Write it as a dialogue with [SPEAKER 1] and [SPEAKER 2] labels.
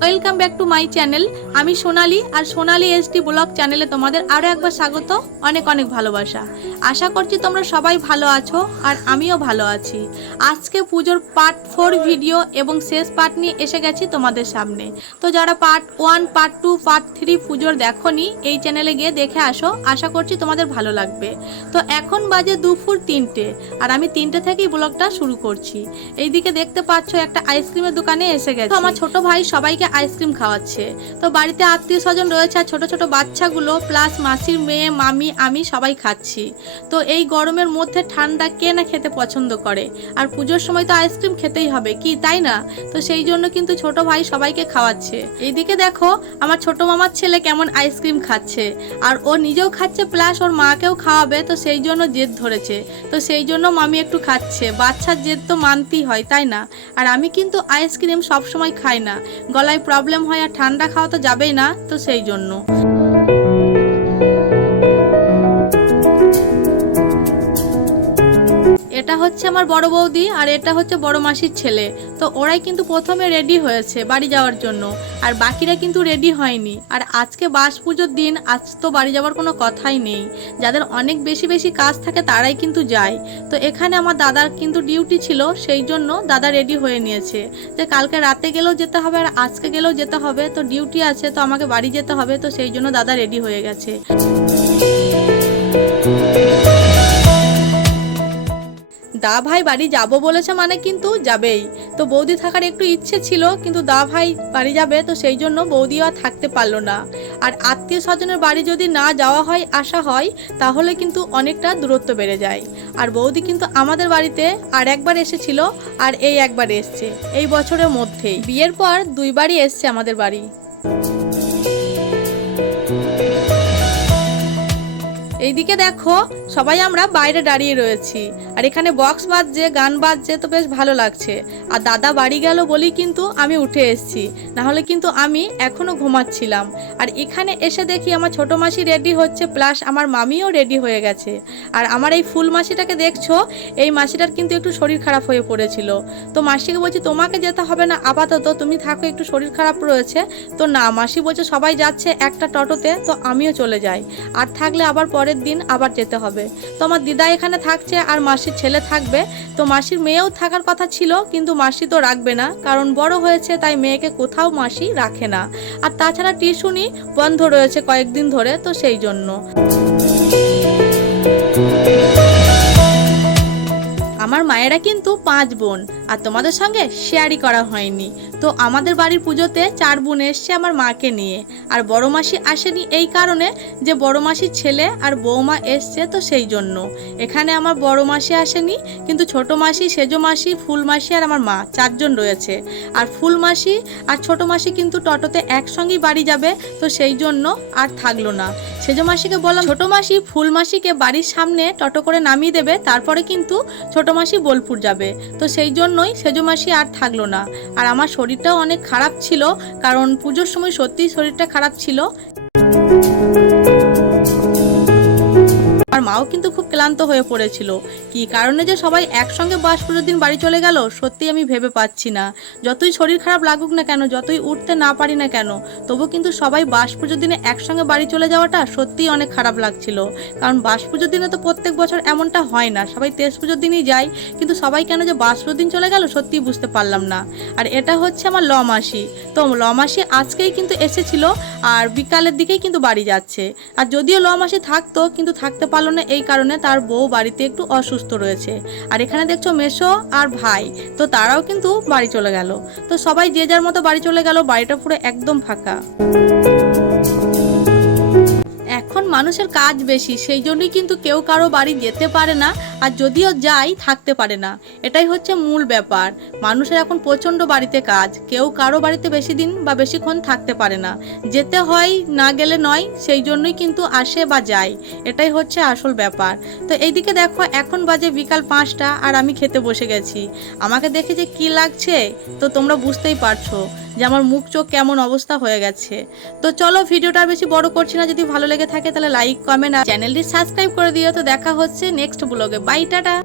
[SPEAKER 1] Welcome back to my channel আমি সোনালি, আর সোনালি ST blog চ্যানেলে তোমাদের আরও একবার স্বাগত। অনেক অনেক ভালোবাসা। আশা করছি তোমরা সবাই ভালো আছো, আর আমিও ভালো আছি। আজকে পুজোর পার্ট ফোর ভিডিও এবং শেষ পার্ট নিয়ে এসে গেছি তোমাদের সামনে। তো যারা part one part two part three পুজোর দেখোনি, এই চ্যানেলে গিয়ে দেখে আসো। আশা করছি তোমাদের ভালো লাগবে। তো এখন বাজে দুপুর তিনটে, আর আমি তিনটে থেকেই ব্লগটা শুরু করছি। এইদিকে দেখতে পাচ্ছ একটা আইসক্রিমের দোকানে এসে গেছে। আমার ছোট ভাই সবাইকে আইসক্রিম খাওয়াচ্ছে। তো বাড়িতে আত্মীয় স্বজন রয়েছে আর ছোট ছোট বাচ্চাগুলো প্লাস মাসির মেয়ে, মামি, আমি সবাই খাচ্ছি। তো এই গরমের মধ্যে ঠান্ডা কে না খেতে পছন্দ করে? আর পুজোর সময় তো আইসক্রিম খেতেই হবে, কি তাই না? তো সেই জন্য কিন্তু ছোট ভাই সবাইকে খাওয়াচ্ছে। এইদিকে দেখো, আমার ছোট মামার ছেলে কেমন আইসক্রিম খাচ্ছে। আর ও নিজেও খাচ্ছে প্লাস ওর মাকেও খাওয়াবে, তো সেই জন্য জেদ ধরেছে। তো সেই জন্য মামি একটু খাচ্ছে। বাচ্চার জেদ তো মানতেই হয়, তাই না? আর আমি কিন্তু আইসক্রিম সবসময় খাই না। গলায় প্রবলেম হয় আর ঠান্ডা খাওয়া তো যাবেই না তো সেই জন্য। এটা হচ্ছে আমার বড় বৌদি আর এটা হচ্ছে বড় মাসির ছেলে। তো ওরাই কিন্তু প্রথমে রেডি হয়েছে বাড়ি যাওয়ার জন্য। আর বাকিরা কিন্তু রেডি হয়নি। আর আজকে বাস পুজোর দিন, আজ তো বাড়ি যাওয়ার কোনো কথাই নেই। যাদের অনেক বেশি বেশি কাজ থাকে তারাই কিন্তু যায়। তো এখানে আমার দাদার কিন্তু ডিউটি ছিল, সেই জন্য দাদা রেডি হয়ে নিয়েছে। যে কালকে রাতে গেলেও যেতে হবে আর আজকে গেলেও যেতে হবে। তো ডিউটি আছে, তো আমাকে বাড়ি যেতে হবে, তো সেই জন্য দাদা রেডি হয়ে গেছে। দা ভাই বাড়ি যাব বলেছে মানে কিন্তু যাবেই। তো বৌদি থাকার একটু ইচ্ছে ছিল, কিন্তু দা ভাই বাড়ি যাবে, তো সেই জন্য বৌদি আর থাকতে পারল না। আর আত্মীয় স্বজনের বাড়ি যদি না যাওয়া হয়, আসা হয়, তাহলে কিন্তু অনেকটা দূরত্ব বেড়ে যায়। আর বৌদি কিন্তু আমাদের বাড়িতে আর একবার এসেছিল, আর এই একবার এসছে, এই বছরের মধ্যেই। বিয়ের পর দুইবারই এসছে আমাদের বাড়ি। এইদিকে দেখো, সবাই আমরা বাইরে দাঁড়িয়ে রয়েছি। আর এখানে বক্স বাজছে, গান বাজছে, তো বেশ ভালো লাগছে। আর দাদা বাড়ি গেল বলেই কিন্তু আমি উঠে এসেছি। নাহলে কিন্তু আমি এখনও ঘুমাচ্ছিলাম। আর এখানে এসে দেখি আমার ছোট মাসি রেডি হচ্ছে প্লাস আমার মামিও রেডি হয়ে গেছে। আর আমার এই ফুল মাসিটাকে দেখছ, এই মাসিটার কিন্তু একটু শরীর খারাপ হয়ে পড়েছিল। তো মাসিকে বলছি, তোমাকে যেতে হবে না, আপাতত তুমি থাকো, একটু শরীর খারাপ রয়েছে। তো না, মাসি বলছে, সবাই যাচ্ছে একটা টোটোতে, তো আমিও চলে যাই। আর থাকলে আবার পরের দিন আবার যেতে হবে। তোমার দিদা এখানে থাকছে আর মাসির ছেলে থাকবে। তো মাসির মেয়েও থাকার কথা ছিল, কিন্তু মাসি তো রাখবে না, কারণ বড় হয়েছে, তাই মেয়েকে কোথাও মাসি রাখে না। আর তাছাড়া টিউশনি বন্ধ রয়েছে কয়েকদিন ধরে, তো সেই জন্য। মায়েরা কিন্তু পাঁচ বোন, আর তোমাদের সঙ্গে শেয়ারই করা হয়নি। তো আমাদের বাড়ির পুজোতে চার বোন এসছে আমার মাকে নিয়ে, আর বড় মাসি আসেনি এই কারণে যে বড় মাসির ছেলে আর বৌমা এসছে তো সেই জন্য। এখানে আমার বড় মাসি আসেনি, কিন্তু ছোট মাসি, সেজো মাসি, ফুল মাসি আর আমার মা চারজন রয়েছে। আর ফুল মাসি আর ছোট মাসি কিন্তু টোটোতে একসঙ্গেই বাড়ি যাবে, তো সেই জন্য আর থাকল না। সেজো মাসিকে বললাম, ছোট মাসি, ফুল মাসিকে বাড়ির সামনে টোটো করে নামিয়ে দেবে, তারপরে কিন্তু ছোট মাসি বোলপুর যাবে। তো সেই জন্যই সেজো মাসি আর থাকল না। আর আমার শরীরটাও অনেক খারাপ ছিল, কারণ পুজোর সময় সত্যিই শরীরটা খারাপ ছিল। আর মাও কিন্তু খুব ক্লান্ত হয়ে পড়েছিল। কি কারণে যে সবাই একসঙ্গে বাস পুজোর দিন বাড়ি চলে গেল, সত্যি আমি ভেবে পাচ্ছি না। যতই শরীর খারাপ লাগুক না কেন, যতই উঠতে না পারি না কেন, তবু কিন্তু সবাই বাস পুজোর দিনে একসঙ্গে বাড়ি চলে যাওয়াটা সত্যিই অনেক খারাপ লাগছিল। কারণ বাস পুজোর দিনে তো প্রত্যেক বছর এমনটা হয় না, সবাই তেজ পুজোর দিনই যায়, কিন্তু সবাই কেন যে বাস পুজোর দিন চলে গেল সত্যিই বুঝতে পারলাম না। আর এটা হচ্ছে আমার ল মাসি। তো ল মাসি আজকেই কিন্তু এসেছিল, আর বিকালের দিকেই কিন্তু বাড়ি যাচ্ছে। আর যদিও ল মাসে থাকতো, কিন্তু থাকতে পারল না এই কারণে তার বউ বাড়িতে একটু অসুস্থ রয়েছে। আর এখানে দেখছ মেসো আর ভাই, তো তারাও কিন্তু বাড়ি চলে গেল। তো সবাই যে যার মতো বাড়ি চলে গেল, বাড়িটা পুরো একদম ফাঁকা। মানুষের কাজ বেশি, সেই জন্যই কিন্তু কেউ কারও বাড়ি যেতে পারে না আর যদিও যাই, থাকতে পারে না। এটাই হচ্ছে মূল ব্যাপার। মানুষের এখন প্রচণ্ড বাড়িতে কাজ। কেউ কারও বাড়িতে বেশি দিন বা বেশিক্ষণ থাকতে পারে না। যেতে হয়, না গেলে নয়, সেই জন্যই কিন্তু আসে বা যায়। এটাই হচ্ছে আসল ব্যাপার। তো এইদিকে দেখো, এখন বাজে বিকাল পাঁচটা আর আমি খেতে বসে গেছি। আমাকে দেখে যে কি লাগছে, তো তোমরা বুঝতেই পারছ যে আমার মুখ চোখ কেমন অবস্থা হয়ে গেছে। তো চলো, ভিডিওটা বেশি বড় করছি না। যদি ভালো লেগে থাকে তাহলে লাইক কমেন্ট আর চ্যানেলটি সাবস্ক্রাইব করে দিও। তো দেখা হচ্ছে নেক্সট ব্লগে বাই টাটা।